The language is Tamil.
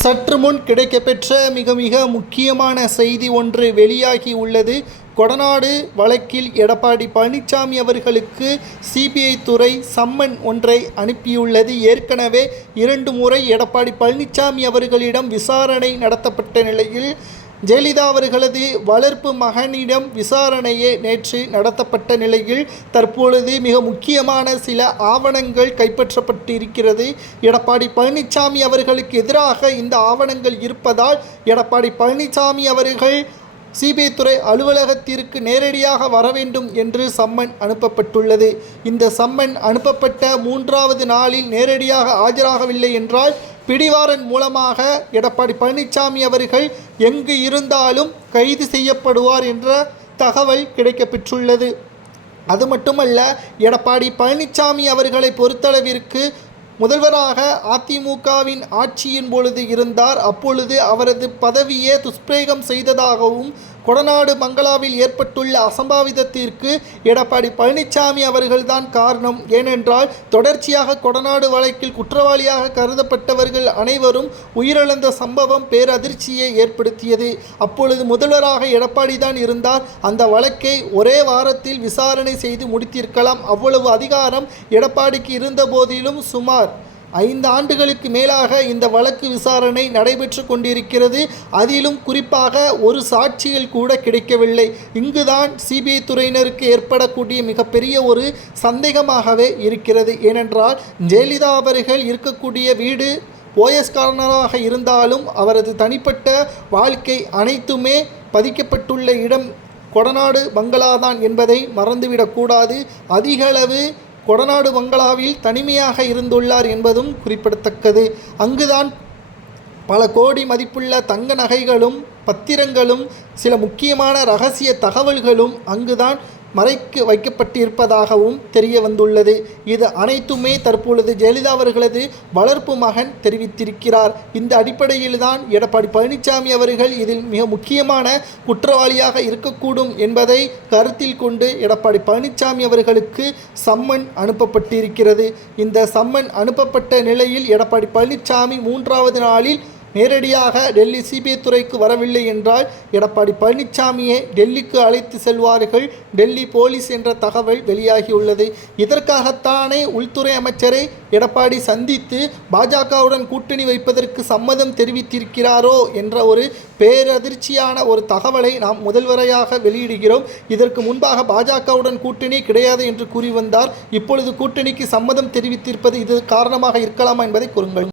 சற்று முன் கிடைக்கப்பெற்ற மிக மிக முக்கியமான செய்தி ஒன்று வெளியாகி உள்ளது. கொடநாடு வழக்கில் எடப்பாடி பழனிசாமி அவர்களுக்கு சிபிஐ துறை சம்மன் ஒன்றை அனுப்பியுள்ளது. ஏற்கனவே இரண்டு முறை எடப்பாடி பழனிசாமி அவர்களிடம் விசாரணை நடத்தப்பட்ட நிலையில் ஜெயலலிதா அவர்களது வளர்ப்பு மகனிடம் விசாரணையே நேற்று நடத்தப்பட்ட நிலையில் தற்பொழுது மிக முக்கியமான சில ஆவணங்கள் கைப்பற்றப்பட்டிருக்கிறது. எடப்பாடி பழனிசாமி அவர்களுக்கு எதிராக இந்த ஆவணங்கள் இருப்பதால் எடப்பாடி பழனிசாமி அவர்கள் சிபிஐ துறை அலுவலகத்திற்கு நேரடியாக வர வேண்டும் என்று சம்மன் அனுப்பப்பட்டுள்ளது. இந்த சம்மன் அனுப்பப்பட்ட மூன்றாவது நாளில் நேரடியாக ஆஜராகவில்லை என்றால் பிடிவாரன் மூலமாக எடப்பாடி பழனிசாமி அவர்கள் எங்கு இருந்தாலும் கைது செய்யப்படுவார் என்ற தகவல் கிடைக்கப்பெற்றுள்ளது. அது மட்டுமல்ல எடப்பாடி பழனிசாமி அவர்களை பொறுத்தளவிற்கு முதல்வராக அதிமுகவின் ஆட்சியின் பொழுது இருந்தார். அப்பொழுது அவரது பதவியே துஷ்பிரேகம் செய்ததாகவும் கொடநாடு மங்களாவில் ஏற்பட்டுள்ள அசம்பாவிதத்திற்கு எடப்பாடி பழனிசாமி அவர்கள்தான் காரணம். ஏனென்றால் தொடர்ச்சியாக கொடநாடு வழக்கில் குற்றவாளியாக கருதப்பட்டவர்கள் அனைவரும் உயிரிழந்த சம்பவம் பேரதிர்ச்சியை ஏற்படுத்தியது. அப்பொழுது முதல்வராக எடப்பாடி தான் இருந்தார். அந்த வழக்கை ஒரே வாரத்தில் விசாரணை செய்து முடித்திருக்கலாம். அவ்வளவு அதிகாரம் எடப்பாடிக்கு இருந்த போதிலும் சுமார் ஐந்து ஆண்டுகளுக்கு மேலாக இந்த வழக்கு விசாரணை நடைபெற்று கொண்டிருக்கிறது. அதிலும் குறிப்பாக ஒரு சாட்சிகள் கூட கிடைக்கவில்லை. இங்குதான் சிபிஐ துறையினருக்கு ஏற்படக்கூடிய மிகப்பெரிய ஒரு சந்தேகமாகவே இருக்கிறது. ஏனென்றால் ஜெயலலிதா அவர்கள் இருக்கக்கூடிய வீடு ஓஎஸ்காரனராக இருந்தாலும் அவரது தனிப்பட்ட வாழ்க்கை அனைத்துமே பதிக்கப்பட்டுள்ள இடம் கொடநாடு பங்களாதான் என்பதை மறந்துவிடக்கூடாது அதிகளவு கொடநாடு பங்களாவில் தனிமையாக இருந்துள்ளார் என்பதும் குறிப்பிடத்தக்கது. அங்குதான் பல கோடி மதிப்புள்ள தங்க நகைகளும் பத்திரங்களும் சில முக்கியமான ரகசிய தகவல்களும் அங்குதான் மறைக்கு வைக்கப்பட்டிருப்பதாகவும் தெரிய வந்துள்ளது. இது அனைத்துமே தற்பொழுது ஜெயலலிதா அவர்களது வளர்ப்பு மகன் தெரிவித்திருக்கிறார். இந்த அடிப்படையில்தான் எடப்பாடி பழனிசாமி அவர்கள் இதில் மிக முக்கியமான குற்றவாளியாக இருக்கக்கூடும் என்பதை கருத்தில் கொண்டு எடப்பாடி பழனிசாமி அவர்களுக்கு சம்மன் அனுப்பப்பட்டிருக்கிறது. இந்த சம்மன் அனுப்பப்பட்ட நிலையில் எடப்பாடி பழனிசாமி மூன்றாவது நாளில் நேரடியாக டெல்லி சிபிஐ துறைக்கு வரவில்லை என்றால் எடப்பாடி பழனிசாமியை டெல்லிக்கு அழைத்து செல்வார்கள். டெல்லி போலீஸ் என்ற தகவல் வெளியாகியுள்ளது. இதற்காகத்தானே உள்துறை அமைச்சரை எடப்பாடி சந்தித்து பாஜகவுடன் கூட்டணி வைப்பதற்கு சம்மதம் தெரிவித்திருக்கிறாரோ என்ற ஒரு பேரதிர்ச்சியான ஒரு தகவலை நாம் முதல்வரையாக வெளியிடுகிறோம். இதற்கு முன்பாக பாஜகவுடன் கூட்டணி கிடையாது என்று கூறி வந்தார். இப்பொழுது கூட்டணிக்கு சம்மதம் தெரிவித்திருப்பது இது காரணமாக இருக்கலாமா என்பதை கூறுங்கள்.